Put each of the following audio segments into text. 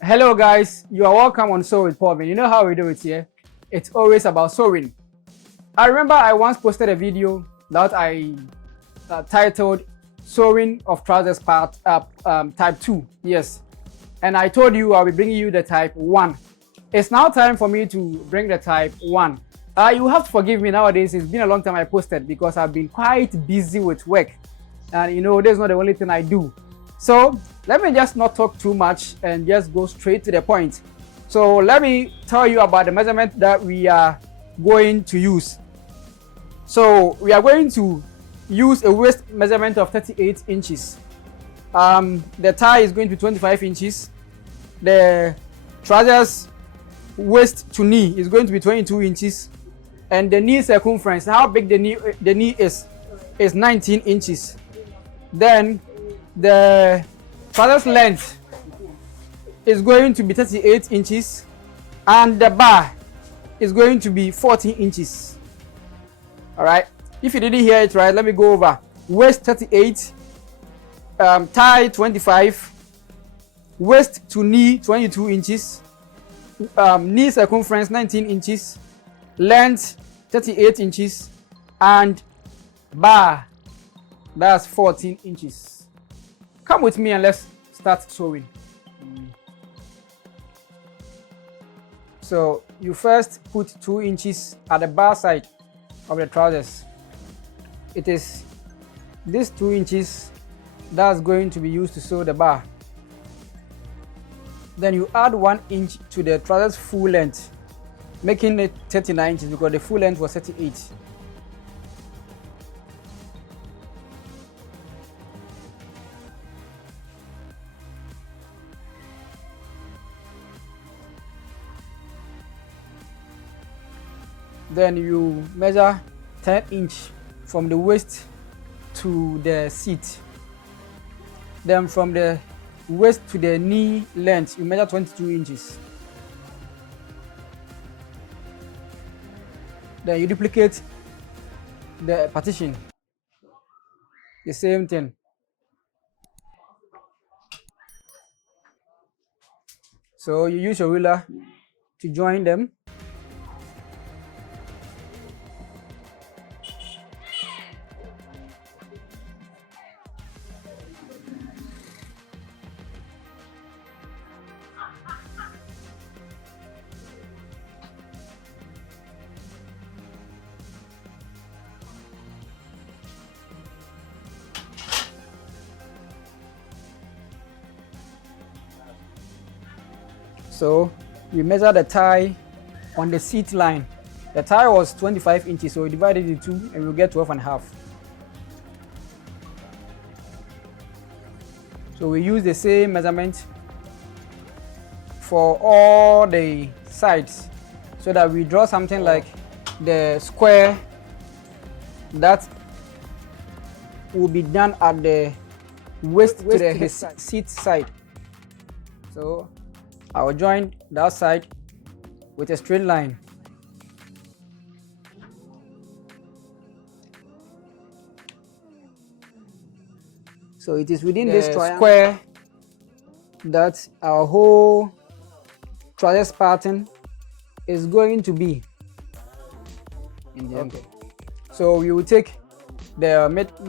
Hello guys, you are welcome on Sew with PaulVin. You know how we do it here. It's always about sewing. I remember I once posted a video that I titled Sewing of Trousers Part Type 2. Yes. And I told you I'll be bringing you the Type 1. It's now time for me to bring the Type 1. You have to forgive me nowadays. It's been a long time I posted because I've been quite busy with work. And you know, that's not the only thing I do. So let me just not talk too much and just go straight to the point. So let me tell you about the measurement that we are going to use. So we are going to use a waist measurement of 38 inches. The tie is going to be 25 inches. The trousers waist to knee is going to be 22 inches. And the knee circumference, how big the knee is 19 inches. Then the trousers length is going to be 38 inches and the bar is going to be 14 inches. All right, if you didn't hear it right, let me go over. Waist 38, tie 25, waist to knee 22 inches, knee circumference 19 inches, length 38 inches, and bar, that's 14 inches. Come with me and let's start sewing. So you first put 2 inches at the bar side of the trousers. It is this 2 inches that's going to be used to sew the bar. Then you add 1 inch to the trousers full length, making it 39 inches because the full length was 38. Then you measure 10 inches from the waist to the seat. Then from the waist to the knee length, you measure 22 inches. Then you duplicate the partition. The same thing. So you use your ruler to join them. So we measure the tie on the seat line. The tie was 25 inches, so we divided it into 2 and we'll get 12.5. So we use the same measurement for all the sides so that we draw something like the square that will be done at the waist to the seat side. So I will join that side with a straight line. So it is within this square that our whole trousers pattern is going to be. Okay. So we will take the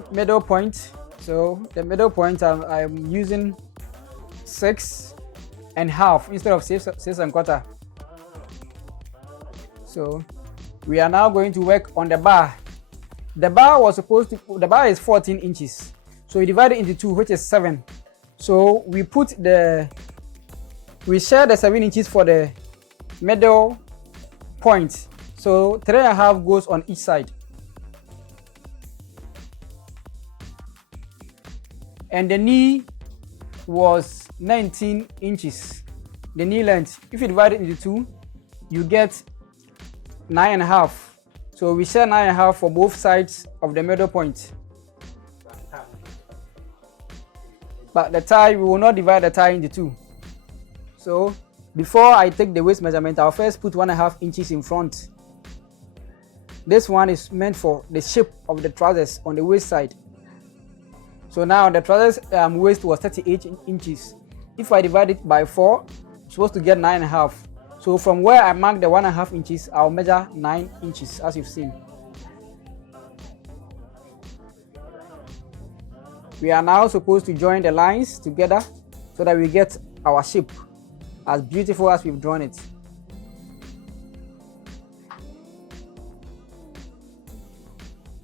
middle point. So the middle point I'm using 6.5 instead of 6.25. So we are now going to work on the bar. The bar is 14 inches. So we divide it into 2, which is 7. So we share the 7 inches for the middle point. So 3.5 goes on each side. And the knee was 19 inches. The knee length, if you divide it into 2, you get 9.5. So we share 9.5 for both sides of the middle point. But the tie, we will not divide the tie into 2. So before I take the waist measurement, I'll first put 1.5 inches in front. This one is meant for the shape of the trousers on the waist side. So now the trousers waist was 38 inches. If I divide it by 4, supposed to get 9.5. So from where I mark the 1.5 inches, I'll measure 9 inches, as you've seen. We are now supposed to join the lines together so that we get our shape as beautiful as we've drawn it.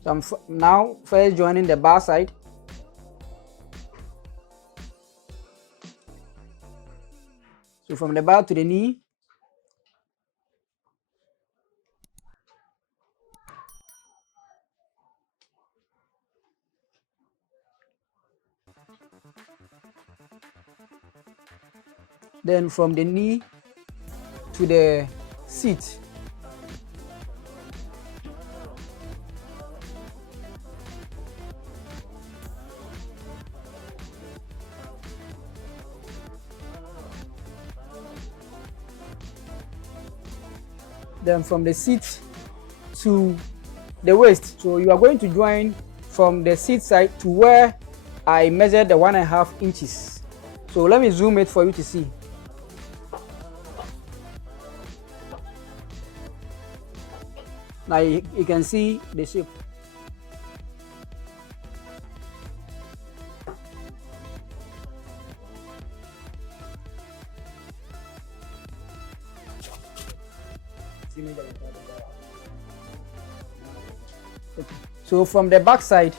So I'm now first joining the bar side. So from the bar to the knee. Then from the knee to the seat. Then from the seat to the waist. So you are going to join from the seat side to where I measured the 1.5 inches. So let me zoom it for you to see. Now you can see the shape. Okay. So from the back side,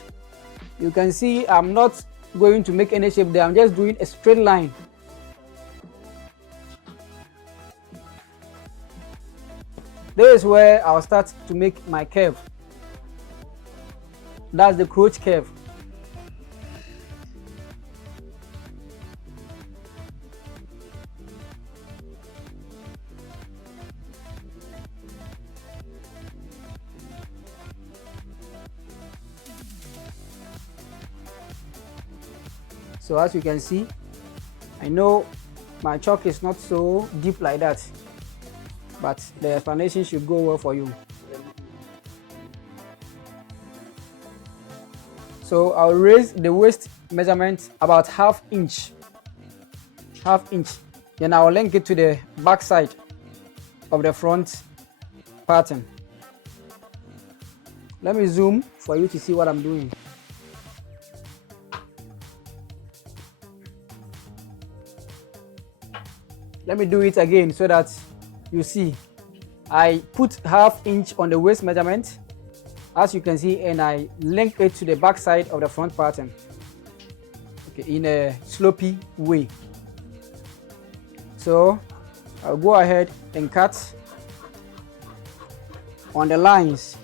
you can see I'm not going to make any shape there. I'm just doing a straight line. This is where I'll start to make my curve. That's the crotch curve. So as you can see, I know my chalk is not so deep like that, but the explanation should go well for you. So I'll raise the waist measurement about half inch. Then I'll link it to the back side of the front pattern. Let me zoom for you to see what I'm doing. Let me do it again so that you see. I put half inch on the waist measurement, as you can see, and I link it to the back side of the front pattern, okay, in a slopey way. So I'll go ahead and cut on the lines.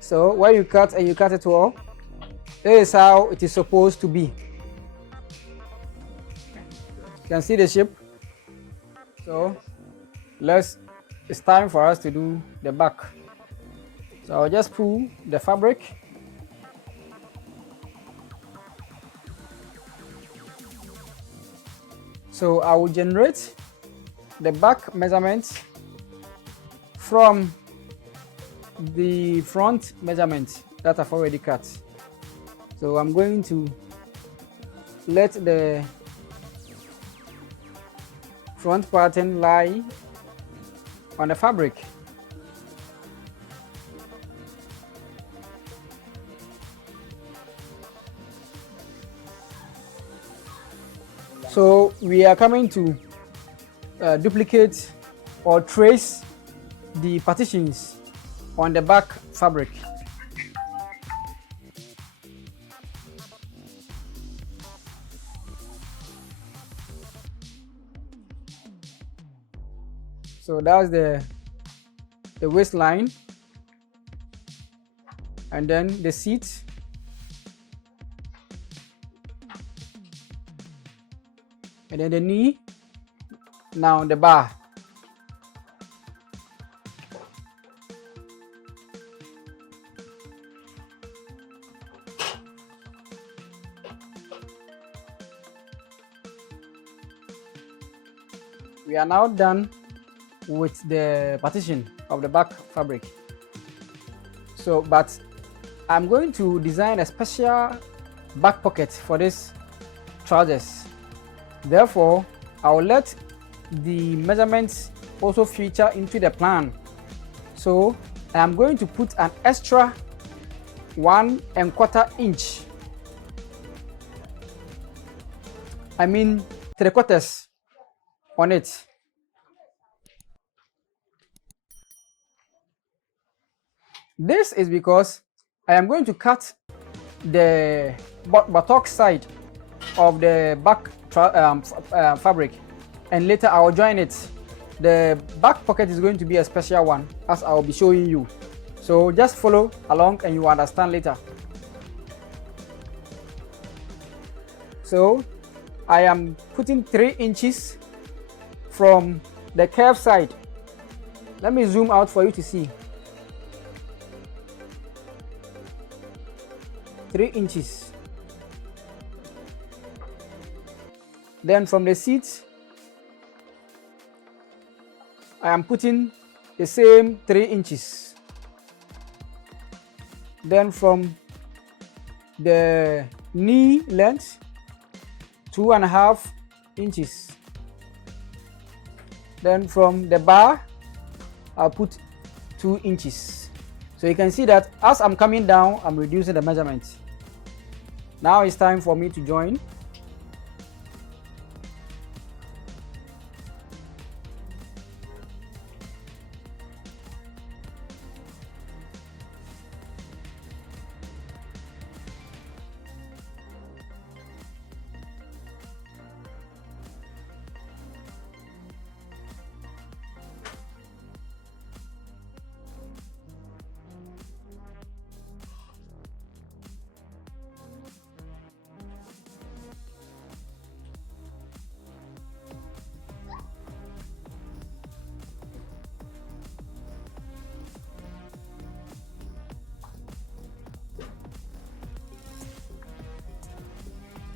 So when you cut and you cut it well, this is how it is supposed to be. You can see the shape. So it's time for us to do the back. So I'll just pull the fabric. So I will generate the back measurement from the front measurement that I've already cut. So I'm going to let the front pattern lie on the fabric. So we are coming to duplicate or trace the partitions on the back fabric. So that's the waistline, and then the seat, and then the knee, now the bar. We are now done with the partition of the back fabric. So, but I'm going to design a special back pocket for this trousers. Therefore, I'll let the measurements also feature into the plan. So I am going to put an extra 1¼ inch, I mean 3/4 on it. This is because I am going to cut the buttock side of the back fabric, and later I will join it. The back pocket is going to be a special one, as I will be showing you. So just follow along and you will understand later. So I am putting 3 inches from the curve side. Let me zoom out for you to see. 3 inches. Then from the seat, I am putting the same 3 inches. Then from the knee length, 2½ inches. Then from the bar, I'll put 2 inches. So you can see that as I'm coming down, I'm reducing the measurement. Now it's time for me to join.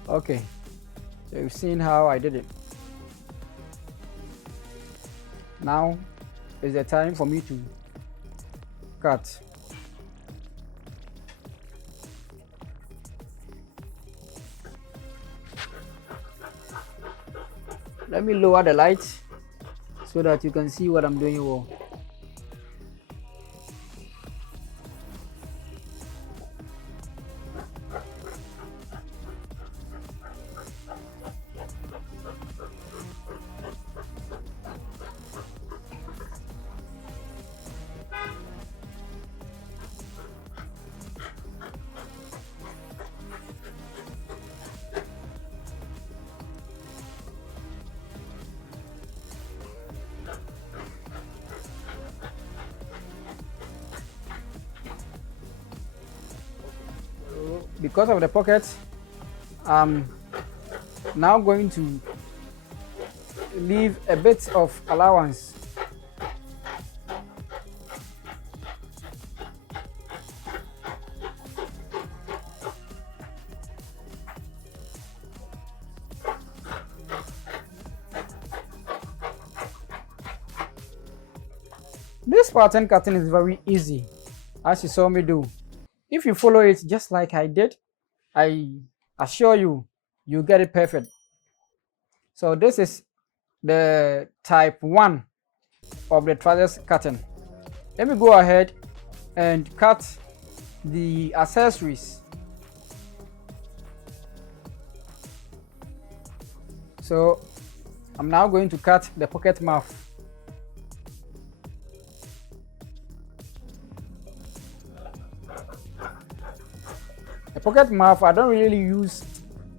Okay, so you've seen how I did it. Now is the time for me to cut. Let me lower the light so that you can see what I'm doing here. Because of the pocket, I'm now going to leave a bit of allowance. This pattern cutting is very easy, as you saw me do. If you follow it just like I did, I assure you, you get it perfect. So this is the type 1 of the trousers cutting. Let me go ahead and cut the accessories. So I'm now going to cut the pocket mouth. The pocket mouth, I don't really use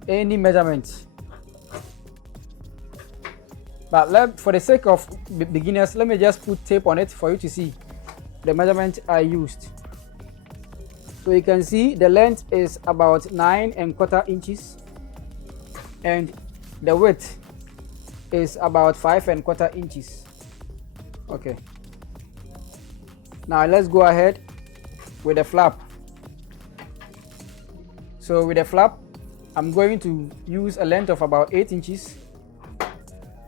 any measurement. But for the sake of beginners, let me just put tape on it for you to see the measurement I used. So you can see the length is about 9¼ inches and the width is about 5¼ inches. Okay. Now let's go ahead with the flap. So with the flap, I'm going to use a length of about 8 inches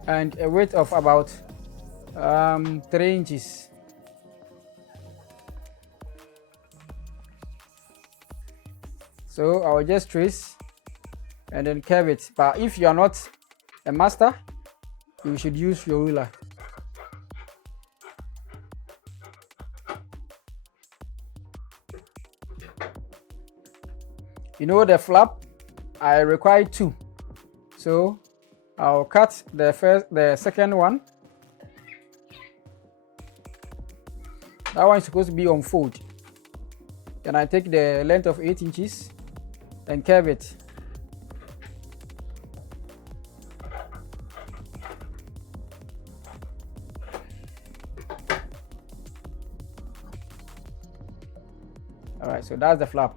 and a width of about 3 inches. So I will just trace and then curve it. But if you are not a master, you should use your ruler. You know the flap, I require 2. So I'll cut the second one. That one is supposed to be on fold. Then I take the length of 8 inches and curve it. Alright, so that's the flap.